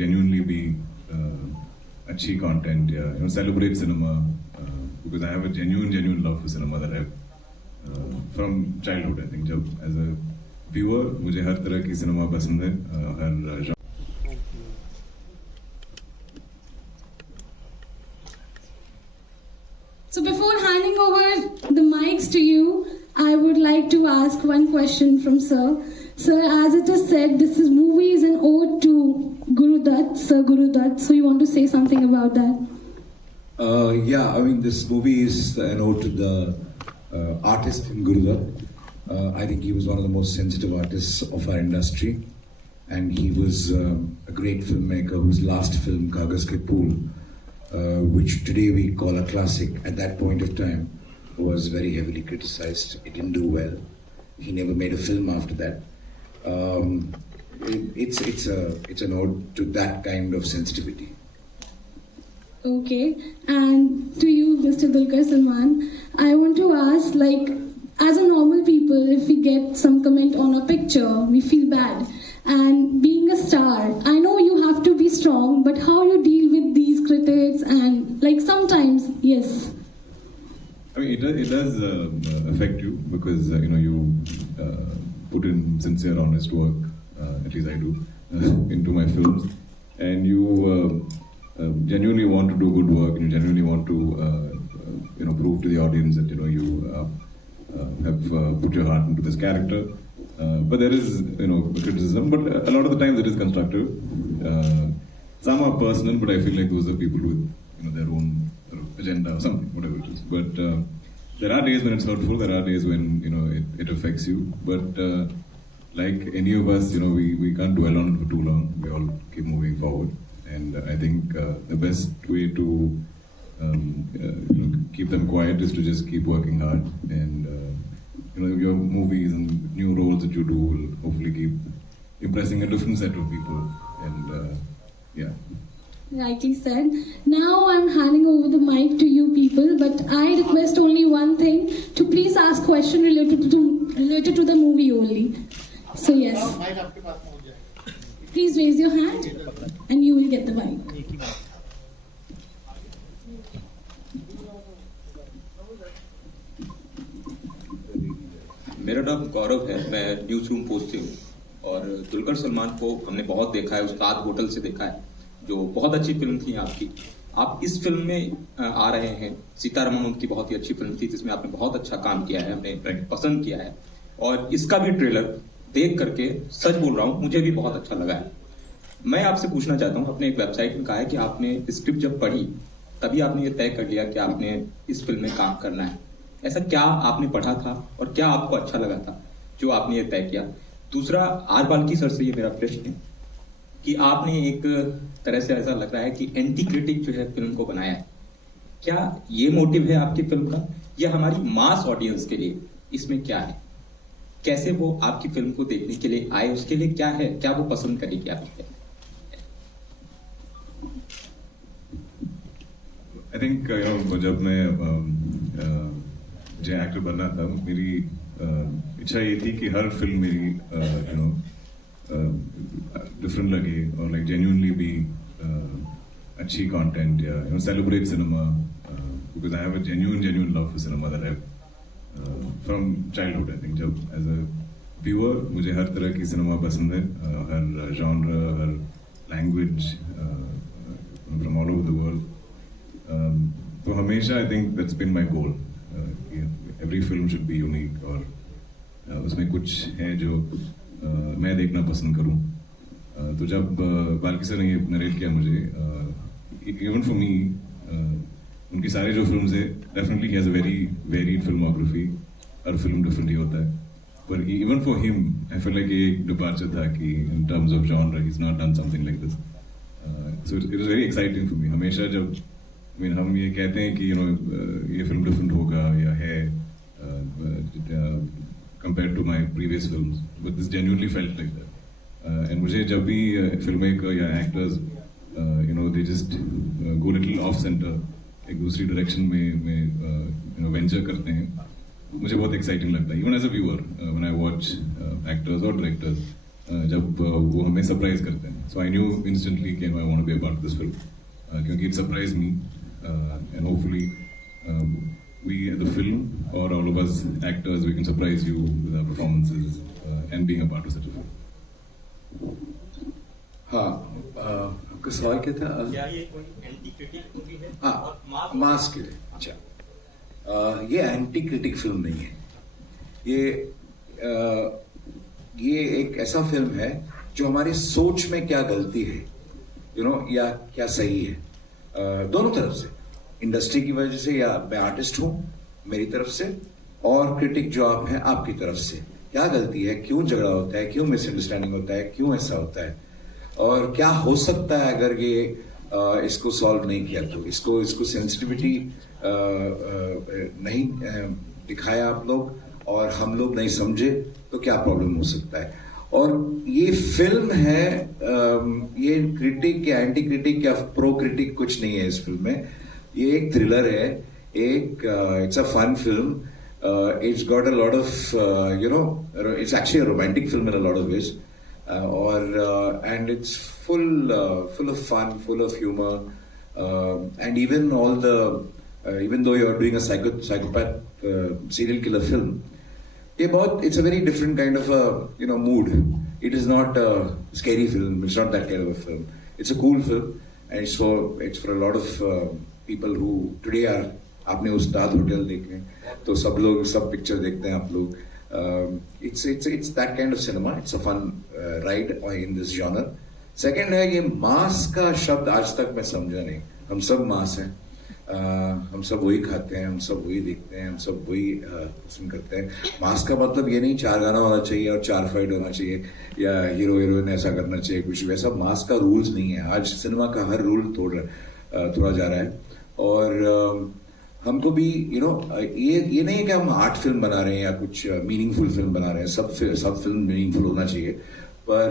genuinely be अच्छी content या celebrate cinema because I have a genuine love for cinema that I've from childhood. I think जब as a viewer मुझे हर तरह की cinema पसंद है, हर genre. So before handing over the mics to you, I would like to ask one question from Sir. Sir, as it is said, this movie is an ode to Guru Dutt, Sir Guru Dutt. So you want to say something about that? Yeah, I mean, this movie is an ode to the artist in Guru Dutt. I think he was one of the most sensitive artists of our industry. And he was a great filmmaker whose last film, Kaagaz Ke Phool, which today we call a classic, at that point of time was very heavily criticized. It didn't do well. He never made a film after that. It's an ode to that kind of sensitivity. Okay, and to you, Mr. Dulquer Salmaan, I want to ask, like, as a normal people, if we get some comment on a picture, we feel bad. And being a star, I know you have to be strong, but how you deal with these critics and, like, sometimes, yes. I mean, it does affect you because you put in sincere, honest work, at least I do, into my films, and you genuinely want to do good work, and you genuinely want to prove to the audience that you have put your heart into this character. But there is criticism, but a lot of the times it is constructive. Some are personal, but I feel like those are people with their own sort of agenda or something, whatever it is. But there are days when it's hurtful. There are days when it affects you. But like any of us, we can't dwell on it for too long. We all keep moving forward, and I think the best way to keep them quiet is to just keep working hard, and your movies and new roles that you do will hopefully keep impressing a different set of people, and yeah. Rightly said. Now I'm handing over the mic to you people, but I request only one thing, to please ask question related to the movie only. So yes, please raise your hand and you will get the mic. मेरा नाम गौरव है, मैं news room posting हूँ और दुलकर सलमान को हमने बहुत देखा है, उस्ताद होटल से देखा है, जो बहुत अच्छी फिल्म थी आपकी। आप इस फिल्म में आ रहे हैं, सीतारमण उनकी बहुत ही अच्छी फिल्म थी जिसमें आपने बहुत अच्छा काम किया है, हमने पसंद किया है और इसका भी ट्रेलर देख करके सच बोल रहा हूँ मुझे भी बहुत अच्छा लगा है। मैं आपसे पूछना चाहता हूँ, अपने एक वेबसाइट में कहा है कि आपने स्क्रिप्ट जब पढ़ी तभी आपने ये तय कर लिया कि आपने इस फिल्म में काम करना है। ऐसा क्या आपने पढ़ा था और क्या आपको अच्छा लगा था जो आपने ये तय किया? दूसरा, आर बाल्की सर से ये मेरा प्रश्न है कि आपने एक तरह से ऐसा लग रहा है कि एंटी क्रिटिक जो है फिल्म को बनाया है, क्या ये मोटिव है आपकी फिल्म का या हमारी मास ऑडियंस के लिए इसमें क्या है? कैसे वो आपकी फिल्म को देखने के लिए आए, उसके लिए क्या है, क्या वो पसंद करेगी आपकी फिल्म? I think जब मैं जो एक्टर बनना था, मेरी इच्छा ये थी कि हर फिल्म मेरी डिफरेंट लगे और लाइक जेन्युइनली भी अच्छी कंटेंट या celebrate cinema because I have a genuine love for cinema that I from childhood. I think जब एज अ व्यूअर मुझे हर तरह की सिनेमा पसंद है, हर जॉनर, हर language from all over the world. तो हमेशा I think that's been my goal, every film should be unique और उसमें कुछ है जो मैं देखना पसंद करूं। तो जब बाल्की सर ने ये नरेट किया मुझे, इवन फॉर मी, उनकी सारी जो फिल्म्स है definitely he has a very varied filmography, हर फिल्म डिफरेंट ही होता है, पर even for him I feel like ये एक डिपार्चर था कि in terms of genre he is not done something like this. So it was very exciting for me. हमेशा जब हम ये कहते हैं कि ये फिल्म डिफरेंट होगा या है compared to my previous films, but this genuinely felt like that. And मुझे जब भी filmmaker या actors, they just go little off center, एक दूसरी direction में venture करते हैं, मुझे बहुत exciting लगता है. Even as a viewer, when I watch actors or directors जब वो हमें सरप्राइज करते हैं. So I knew instantly कि I want to be a part of this film क्योंकि it surprised me and hopefully we the film or all of us actors we can surprise you with our performances and being a part of such a film. हाँ, आपका सवाल क्या था? क्या ये कोई anti critic movie है? हाँ, मास के लिए. अच्छा, ये एंटी क्रिटिक फिल्म नहीं है. ये एक ऐसा फिल्म है जो हमारी सोच में क्या गलती है, या क्या सही है, दोनों तरफ से, इंडस्ट्री की वजह से, या मैं आर्टिस्ट हूं मेरी तरफ से, और क्रिटिक जो आप हैं आपकी तरफ से, क्या गलती है, क्यों झगड़ा होता है, क्यों मिसअंडरस्टैंडिंग होता है, क्यों ऐसा होता है, और क्या हो सकता है अगर ये इसको सॉल्व नहीं किया तो, इसको सेंसिटिविटी नहीं दिखाया आप लोग और हम लोग नहीं समझे तो क्या प्रॉब्लम हो सकता है. और ये फिल्म है, ये क्रिटिक या एंटी क्रिटिक या प्रो क्रिटिक कुछ नहीं है इस फिल्म में. ये एक थ्रिलर है, it's a fun film. It's got a lot of, it's actually a romantic film in a lot of ways. And it's full of fun, full of humor. And even even though you're doing a psychopath serial killer film, it's a very different kind of a, mood. It is not a scary film. It's not that kind of a film. It's a cool film. And it's for a lot of people who today are, आपने उस्ताद hotel देखे तो सब picture देखते हैं आप लोग. It's that kind of cinema. It's a fun ride in this genre. Second है ये मास का शब्द आज तक मैं समझा नहीं. हम सब मास हैं, हम सब वही खाते हैं, हम सब वही देखते हैं, हम सब वही पसंद करते हैं. मास का मतलब ये नहीं 4 गाना होना चाहिए और 4 फाइट होना चाहिए या हीरो हीरोइन ऐसा करना चाहिए, कुछ वैसा मास का रूल्स नहीं है. आज सिनेमा का हर रूल तोड़ा जा रहा है. और हमको भी ये नहीं है कि हम आर्ट फिल्म बना रहे हैं या कुछ मीनिंगफुल फिल्म बना रहे हैं. सब फिल्म मीनिंगफुल होना चाहिए, पर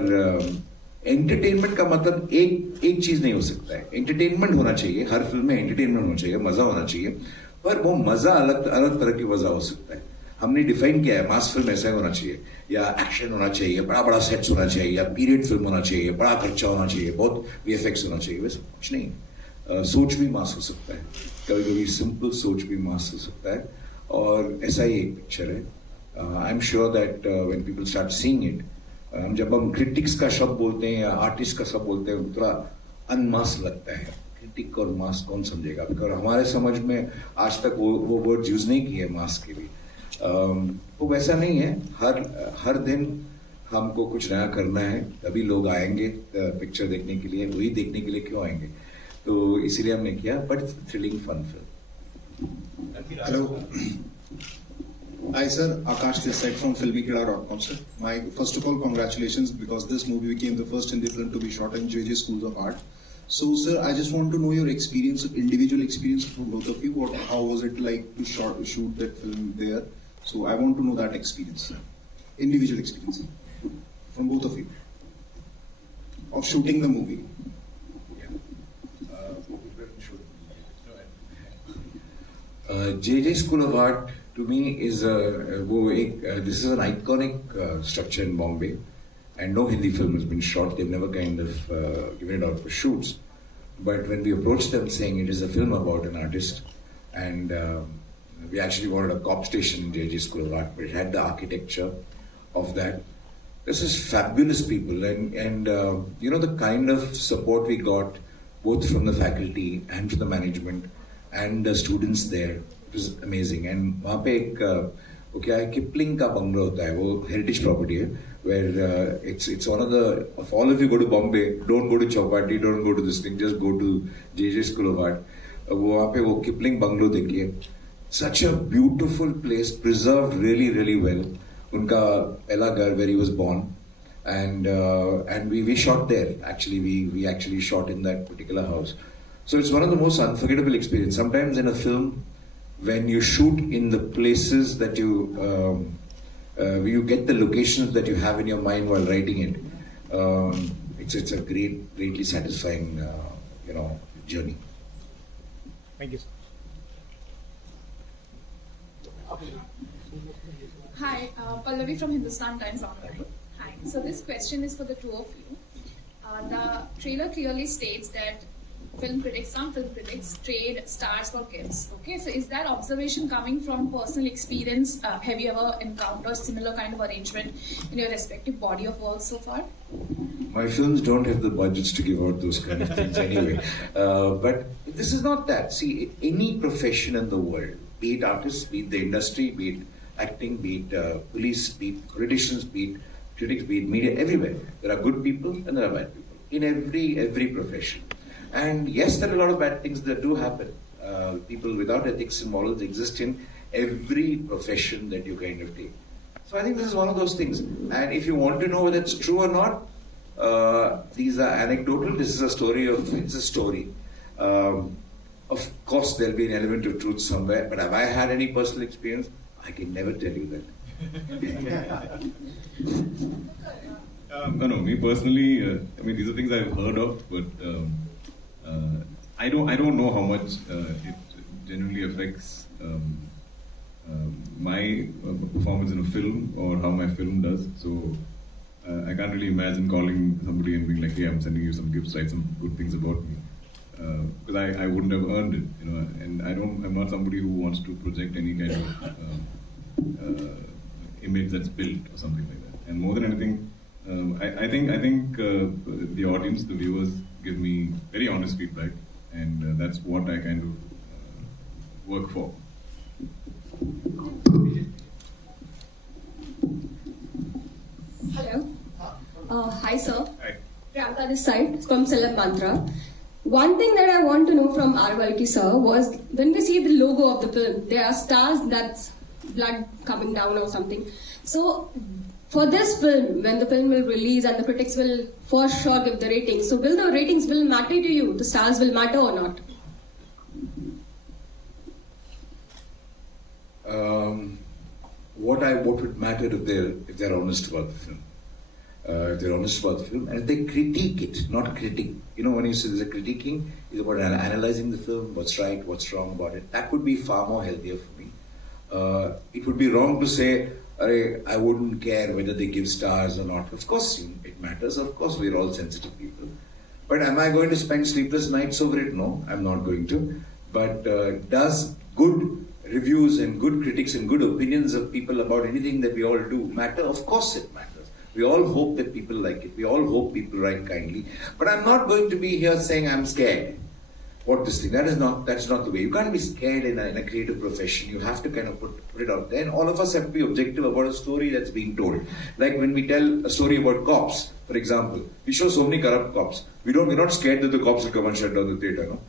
एंटरटेनमेंट का मतलब एक चीज नहीं हो सकता है. एंटरटेनमेंट होना चाहिए, हर फिल्म में एंटरटेनमेंट होना चाहिए, मजा होना चाहिए, पर वो मजा अलग तरह की मजा हो सकता है. हमने डिफाइन किया है मास फिल्म ऐसा होना चाहिए, या एक्शन होना चाहिए, बड़ा बड़ा सेट्स होना चाहिए, या पीरियड फिल्म होना चाहिए, बड़ा खर्चा होना चाहिए, बहुत VFX होना चाहिए. वैसे कुछ नहीं. सोच भी मास हो सकता है, कभी कभी सिंपल सोच भी मास हो सकता है. और ऐसा ही एक पिक्चर है. I am sure that when people start seeing it, जब हम क्रिटिक्स का शब्द बोलते हैं या आर्टिस्ट का शब्द बोलते हैं, थोड़ा अनमास लगता है. क्रिटिक और मास कौन समझेगा, बिकॉज हमारे समझ में आज तक वो वर्ड यूज नहीं किए मास के लिए. वो वैसा नहीं है. हर दिन हमको कुछ नया करना है, तभी लोग आएंगे पिक्चर देखने के लिए. वही देखने के लिए क्यों आएंगे, तो इसीलिए हमने किया. But it's thrilling fun film. Hello. Hi sir, Akash this side from filmykida.com sir. First of all, congratulations, because this movie became the first Hindi film to be shot in JJ Schools of Art. So sir, I just want to know your experience, individual experience from both of you. How was it like to shoot that film there? So I want to know that experience, individual experience from both of you of shooting the movie. JJ School of Art to me is this is an iconic structure in Bombay, and no Hindi film has been shot. They've never kind of given it out for shoots. But when we approached them saying it is a film about an artist, and we actually wanted a cop station in JJ School of Art, but it had the architecture of that. This is fabulous people, and the kind of support we got both from the faculty and from the management and the students there, it was amazing. And वहाँ पे वो क्या है, Kipling का बंगला होता है, वो heritage property है, where it's one of all of you go to Bombay, don't go to Chowpatty, don't go to this thing, just go to JJ School of Art. वो वहाँ पे वो किपलिंग बंगलो देखिए. Such a beautiful place, preserved really really well. उनका पहला घर where he was born, and we shot there. Actually, we actually shot in that particular house. So it's one of the most unforgettable experiences. Sometimes in a film, when you shoot in the places that you get the locations that you have in your mind while writing it, it's a greatly satisfying journey. Thank you sir. Hi, Pallavi from Hindustan Times Online. Hi. Hi. So this question is for the two of you. The trailer clearly states that some film critics trade stars for kids. Okay, so is that observation coming from personal experience? Have you ever encountered similar kind of arrangement in your respective body of work so far? My films don't have the budgets to give out those kind of things anyway. But this is not that. See, any profession in the world, be it artists, be it the industry, be it acting, be it police, be it politicians, be it critics, be it media, everywhere. There are good people and there are bad people. In every profession. And yes, there are a lot of bad things that do happen. People without ethics and morals exist in every profession that you kind of take. So I think this is one of those things. And if you want to know whether it's true or not, these are anecdotal. This is a story it's a story. Of course, there'll be an element of truth somewhere. But have I had any personal experience? I can never tell you that. No, me personally, I mean, these are things I've heard of, but I don't know how much it genuinely affects my performance in a film or how my film does. So I can't really imagine calling somebody and being like, "Hey, I'm sending you some gifts, write some good things about me," because I wouldn't have earned it, you know. And I'm not somebody who wants to project any kind of image that's built or something like that. And more than anything, I think the audience, the viewers, give me very honest feedback, and that's what I kind of work for. Hello. Hi, sir. Hi. Priyanka this side from Salmaan. One thing that I want to know from Arvalki sir was when we see the logo of the film, there are stars that's blood coming down or something. So for this film, when the film will release and the critics will for sure give the ratings, so will the ratings will matter to you? The stars will matter or not? What would matter if they're honest about the film? If they're honest about the film and if they critique it, not critique. You know, when you say there's a critiquing, it's about analyzing the film, what's right, what's wrong about it. That would be far more healthier for me. It would be wrong to say, I wouldn't care whether they give stars or not. Of course it matters. Of course we're all sensitive people. But am I going to spend sleepless nights over it? No, I'm not going to. But does good reviews and good critics and good opinions of people about anything that we all do matter? Of course it matters. We all hope that people like it. We all hope people write kindly. But I'm not going to be here saying I'm scared. What this thing? That's not the way. You can't be scared in a creative profession. You have to kind of put it out there. And all of us have to be objective about a story that's being told. Like when we tell a story about cops, for example, we show so many corrupt cops. We're not scared that the cops will come and shut down the theatre, no?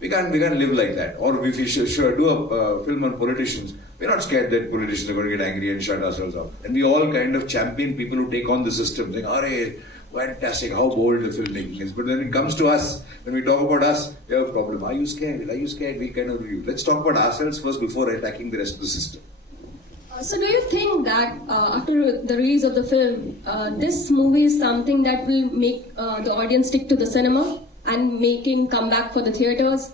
We can't live like that. Or if we should do a film on politicians, we're not scared that politicians are going to get angry and shut ourselves out. And we all kind of champion people who take on the system, saying, "Arey, fantastic, how bold the filmmaking is." But when it comes to us, when we talk about us, we have a problem. Are you scared? Are you scared? We kind of review. Let's talk about ourselves first before attacking the rest of the system. So do you think that after the release of the film, this movie is something that will make the audience stick to the cinema and make him come back for the theatres?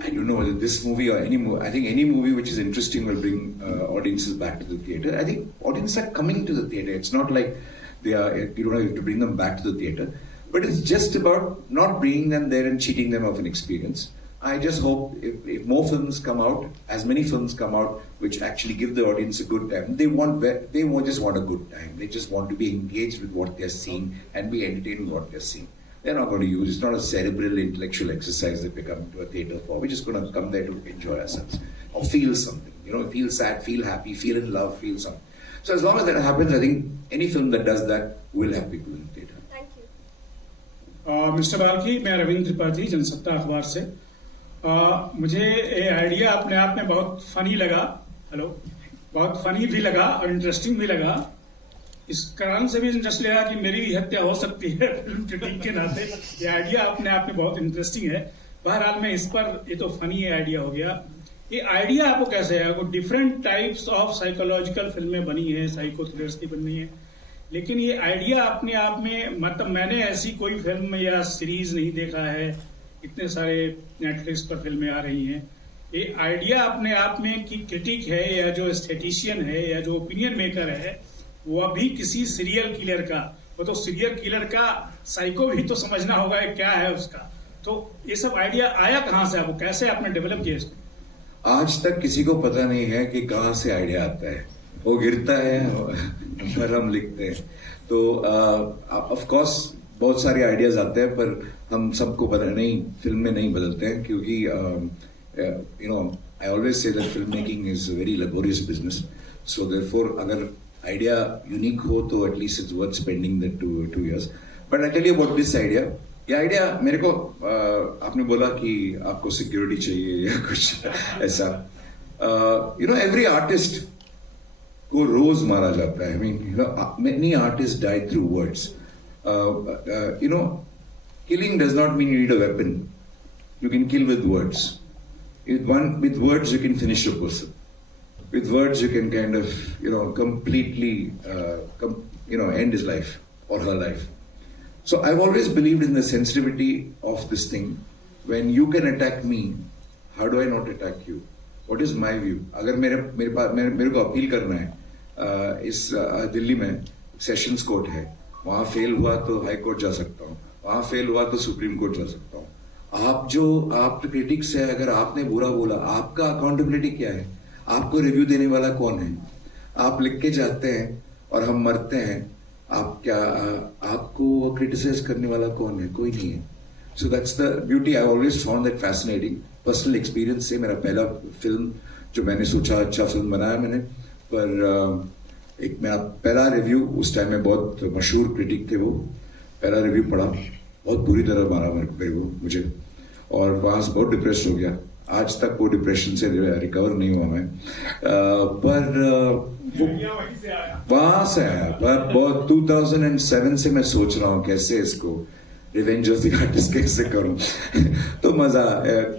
I don't know whether this movie or any movie. I think any movie which is interesting will bring audiences back to the theatre. I think audiences are coming to the theatre. It's not like you don't have to bring them back to the theatre. But it's just about not bringing them there and cheating them of an experience. I just hope if more films come out, as many films come out, which actually give the audience a good time. They won't just want a good time. They just want to be engaged with what they're seeing and be entertained with what they're seeing. They're not going to use, it's not a cerebral intellectual exercise that we come to a theatre for. We're just going to come there to enjoy ourselves or feel something. You know, feel sad, feel happy, feel in love, feel something. So as long as that happens, I think any film that does that will have people in the theatre. Thank you. Mister Balki, मैं रविंद्र त्रिपाठी जनसत्ता अखबार से मुझे ये idea अपने आप में बहुत funny लगा बहुत फनी भी लगा और इंटरेस्टिंग भी लगा इस कारण से भी इंटरेस्ट लगा कि मेरी भी हत्या हो सकती है फिल्म क्रिटिक के नाते ये आइडिया अपने आप में बहुत इंटरेस्टिंग है बहरहाल मैं इस पर ये तो फनी आइडिया हो गया ये आइडिया आपको कैसे है वो डिफरेंट टाइप्स ऑफ साइकोलॉजिकल फिल्में बनी है साइको थ्रिलर्स की बनी है लेकिन ये आइडिया अपने आप में मतलब मैंने ऐसी कोई फिल्म या सीरीज नहीं देखा है इतने सारे नेटफ्लिक्स पर फिल्में आ रही हैं ये आइडिया अपने आप में कि क्रिटिक है या जो एस्थेटिशियन है या जो ओपिनियन मेकर है वो भी किसी सीरियल किलर का, वो तो सीरियल किलर का साइको भी तो समझना होगा क्या है उसका। तो ये सब आइडिया आया कहाँ से, आपको कैसे आपने डेवलप किया इसको? आज तक किसी को पता नहीं है कि कहाँ से आइडिया आता है, वो गिरता है और हम लिखते हैं। तो ऑफ कोर्स बहुत सारे आइडियाज आते हैं, पर हम सबको पता नहीं, फिल्म में नहीं बदलते हैं, क्योंकि you know I always say that film making is very laborious business. So therefore अगर आइडिया यूनिक हो तो at least it's worth spending that 2 years। But I tell you about this idea. ये आइडिया मेरे को आपने बोला कि आपको सिक्योरिटी चाहिए या कुछ ऐसा। यू नो एवरी आर्टिस्ट को रोज मारा जाता है। I mean you know many artist die through words. You know, killing does not mean you need a weapon. You can kill with words. With words you can finish a person. With words you can kind of, you know, completely, end his life or her life. So I've always believed in the sensitivity of this thing. When you can attack me, how do I not attack you? What is my view? अगर मेरे को appeal करना है, इस दिल्ली में sessions court है, वहां fail हुआ तो हाई कोर्ट जा सकता हूँ, वहां फेल हुआ तो सुप्रीम कोर्ट जा सकता हूँ। आप क्रिटिक्स है, अगर आपने बुरा बोला, आपका अकाउंटेबिलिटी क्या है? आपको रिव्यू देने वाला कौन है? आप लिख के जाते हैं और हम मरते हैं, आपको क्रिटिसाइज करने वाला कौन है? कोई नहीं है। So that's the beauty. I always found that fascinating. Personal experience से मेरा पहला फिल्म जो मैंने सोचा अच्छा फिल्म बनाया मैंने, पर एक मेरा पहला रिव्यू, उस टाइम में बहुत मशहूर क्रिटिक थे वो, पहला रिव्यू पढ़ा, बहुत बुरी तरह मारा मेरे को मुझे, और वहां से बहुत डिप्रेस हो गया। आज तक वो डिप्रेशन से रिकवर नहीं हुआ मैं, पर वहां से आया। पर बहुत 2007 से मैं सोच रहा हूँ कैसे इसको रिवेंज ऑफ द आर्टिस्ट कैसे करूं। तो मजा,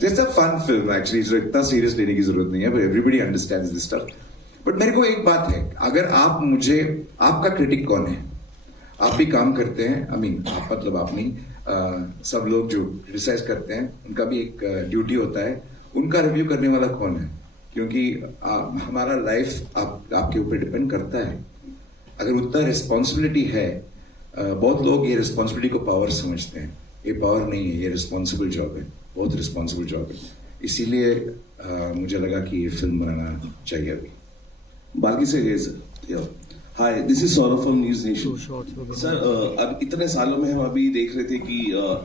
जैसा फन फिल्म एक्चुअली, इतना सीरियस लेने की जरूरत नहीं है, but everybody understands this stuff. But मेरे को एक बात है, अगर आप मुझे, आपका क्रिटिक कौन है? आप भी काम करते हैं, आई मीन आप मतलब आप नहीं, सब लोग जो क्रिटिसाइज करते हैं उनका भी एक ड्यूटी होता है, उनका रिव्यू करने वाला कौन है? क्योंकि हमारा लाइफ आपके ऊपर डिपेंड करता है। अगर उतना रिस्पॉन्सिबिलिटी है, बहुत लोग ये रिस्पॉन्सिबिलिटी को पावर समझते हैं, ये पावर नहीं है, ये रिस्पॉन्सिबल जॉब है, बहुत रिस्पॉन्सिबल जॉब है। इसीलिए मुझे लगा कि ये फिल्म बनाना चाहिए अभी। बाकी से है sir. Hi, this is Saurabh from news nation. Sir, अब इतने सालों में हम अभी देख रहे थे कि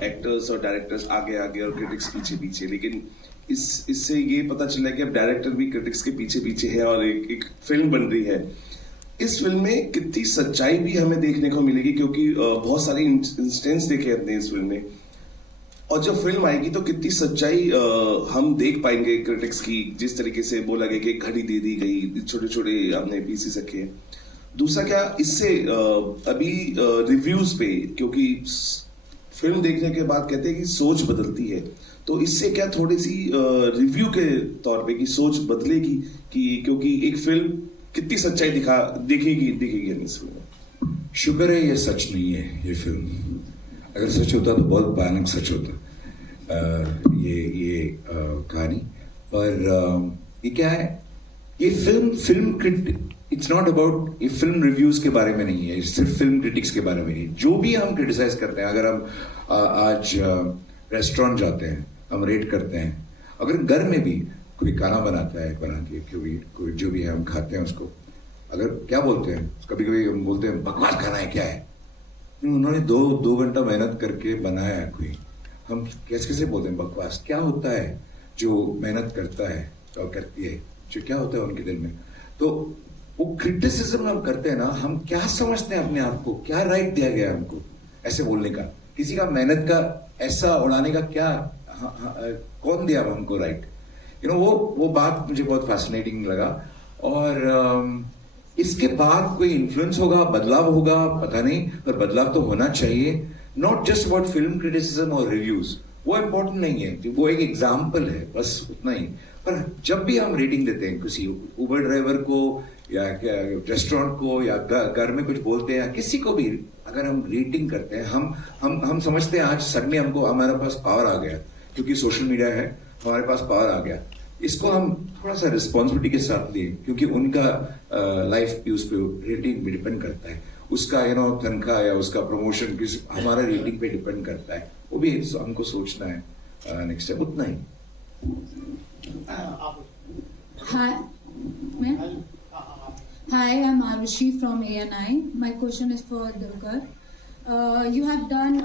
एक्टर्स और डायरेक्टर्स आगे आगे और क्रिटिक्स पीछे पीछे, लेकिन इससे ये पता चला कि अब डायरेक्टर भी क्रिटिक्स के पीछे पीछे है और एक फिल्म बन रही है। इस फिल्म में कितनी सच्चाई भी हमें देखने को मिलेगी, क्योंकि बहुत सारे इंस्टेंस देखे हमने इस फिल्म में, और जब फिल्म आएगी तो कितनी सच्चाई हम देख पाएंगे क्रिटिक्स की, जिस तरीके से बोला गया कि घड़ी दे दी गई, छोटे छोटे हमने पीसेस रखे। दूसरा क्या, इससे अभी रिव्यूज पे, क्योंकि फिल्म देखने के बाद कहते हैं कि सोच बदलती है, तो इससे क्या थोड़ी सी रिव्यू के तौर पे की सोच बदलेगी कि, क्योंकि एक फिल्म कितनी सच्चाई दिखेगी इस फिल्म में? शुक्र है ये सच नहीं है ये फिल्म। अगर सच होता तो बहुत भयानक सच होता ये कहानी। पर ये क्या है, ये फिल्म इट्स नॉट अबाउट, ये फिल्म रिव्यूज के बारे में नहीं है, सिर्फ फिल्म क्रिटिक्स के बारे में नहीं। जो भी हम क्रिटिसाइज करते हैं, अगर हम आज रेस्टोरेंट जाते हैं, हम रेट करते हैं, अगर घर में भी कोई खाना बनाता है, बना के कोई जो भी है हम खाते हैं उसको, अगर क्या बोलते हैं, कभी कभी हम बोलते हैं बकवास खाना है क्या है, उन्होंने दो घंटा मेहनत करके बनाया है कोई, हम कैसे बोलते हैं बकवास? क्या होता है जो मेहनत करता है और करती है, जो क्या होता है उनके दिल में? तो वो क्रिटिसिज्म हम करते हैं ना, हम क्या समझते हैं अपने आप को, क्या राइट दिया गया हमको ऐसे बोलने का? किसी का मेहनत का ऐसा उड़ाने का क्या कौन दिया हमको राइट? वो बात मुझे बहुत फैसिनेटिंग लगा। और इसके बाद कोई इन्फ्लुएंस होगा, बदलाव होगा, पता नहीं, पर बदलाव तो होना चाहिए। Not just about film criticism और रिव्यूज, वो इम्पोर्टेंट नहीं है, वो एक एग्जाम्पल है, बस उतना ही। पर जब भी हम रेटिंग देते हैं किसी उबर ड्राइवर को या रेस्टोरेंट को या घर में कुछ बोलते हैं या किसी को भी, अगर हम रेटिंग करते हैं, हम समझते हैं आज सडनली हमारे पास पावर आ गया, क्योंकि सोशल मीडिया है, हमारे पास पावर आ गया। इसको हम थोड़ा सा रिस्पॉन्सिबिलिटी के साथ लें, क्योंकि उनका लाइफ भी उस पर रेटिंग पे डिपेंड करता है, उसका तनख्वाह या उसका प्रमोशन हमारा रेटिंग पे डिपेंड करता है, वो भी हमको सोचना है नेक्स्ट स्टेप, उतना ही. Hi, I'm Arushi from ANI. My question is for Dulquer. You have done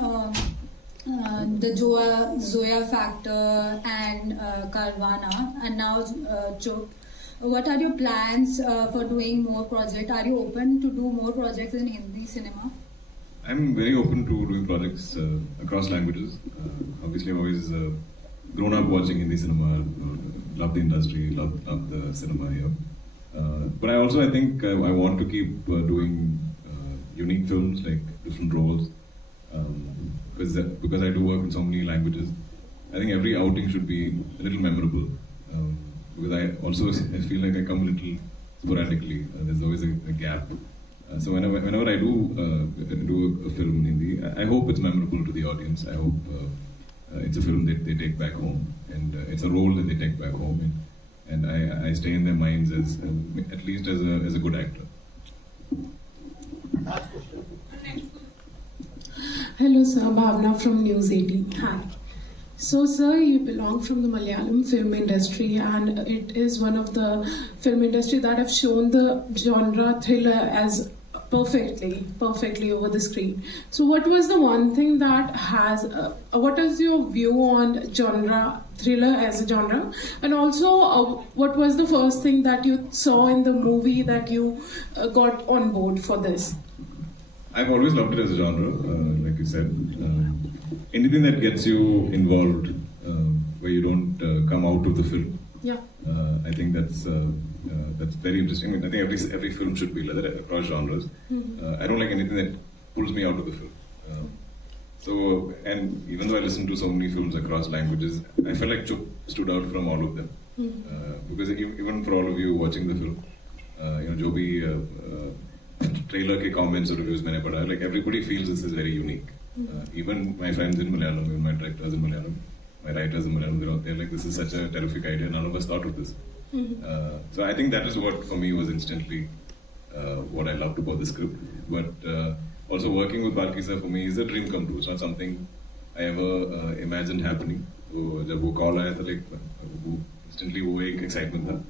the Zoya Factor and Carvana, and now Chup. What are your plans for doing more projects? Are you open to do more projects in Hindi cinema? I'm very open to doing projects across languages. Obviously, I've always grown up watching Hindi cinema, love the industry, love the cinema here. But I think I want to keep doing unique films, like different roles, because I do work in so many languages. I think every outing should be a little memorable, because I feel like I come a little sporadically. There's always a gap. So whenever I do a film in Hindi, I hope it's memorable to the audience. I hope it's a film that they take back home, and it's a role that they take back home, and I stay in their minds as at least as a good actor. Hello sir, Bhavna from News 18. Hi. So sir, you belong from the Malayalam film industry, and it is one of the film industry that have shown the genre thriller as perfectly over the screen. So what was the one thing that what is your view on genre thriller as a genre, and also what was the first thing that you saw in the movie that you got on board for this? I've always loved it as a genre, like you said. Anything that gets you involved, where you don't come out of the film. Yeah. I think that's very interesting. I mean, I think every film should be like that across genres. Mm-hmm. I don't like anything that pulls me out of the film. And even though I listen to so many films across languages, I felt like Chup stood out from all of them. Mm-hmm. Because even for all of you watching the film, जो भी trailer के comments or reviews मैंने पढ़ा, like everybody feels this is very unique. Even my friends in Malayalam, even my directors in Malayalam, my writers in Malayalam, they're like, this is such a terrific idea, none of us thought of this. So I think that is what for me was instantly what I loved about the script. But also working with Balki sir for me is a dream come true. It's not something I ever imagined happening. So जब वो call आया था, like instantly वो एक excitement था.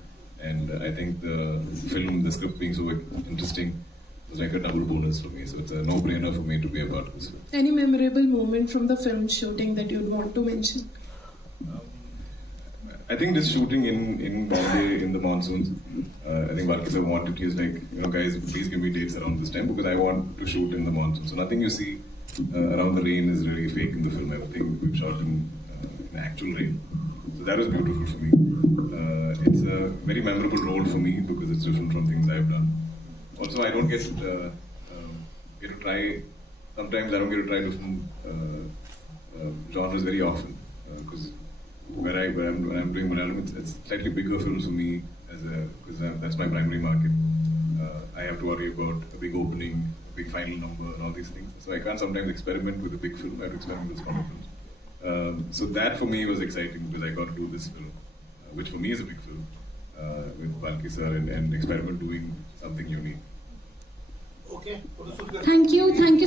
And I think the script being so interesting was like a double bonus for me. So it's a no-brainer for me to be a part of this film. Any memorable moment from the film shooting that you'd want to mention? I think this shooting in Bombay in the monsoons, I think Balki sir wanted, he's like, guys, please give me dates around this time because I want to shoot in the monsoon. So nothing you see around the rain is really fake in the film. Everything we've shot in actual rain. So that was beautiful for me. It's a very memorable role for me because it's different from things I've done. Also, I don't get to try, sometimes I don't get to try different genres very often because when I'm doing Malayalam, it's slightly bigger films for me because that's my primary market. I have to worry about a big opening, a big final number, and all these things. So I can't sometimes experiment with a big film. I have to experiment with smaller films. So that for me was exciting because I got to do this film, which for me is a big film, with Balki sir and experiment doing something unique. Thank you.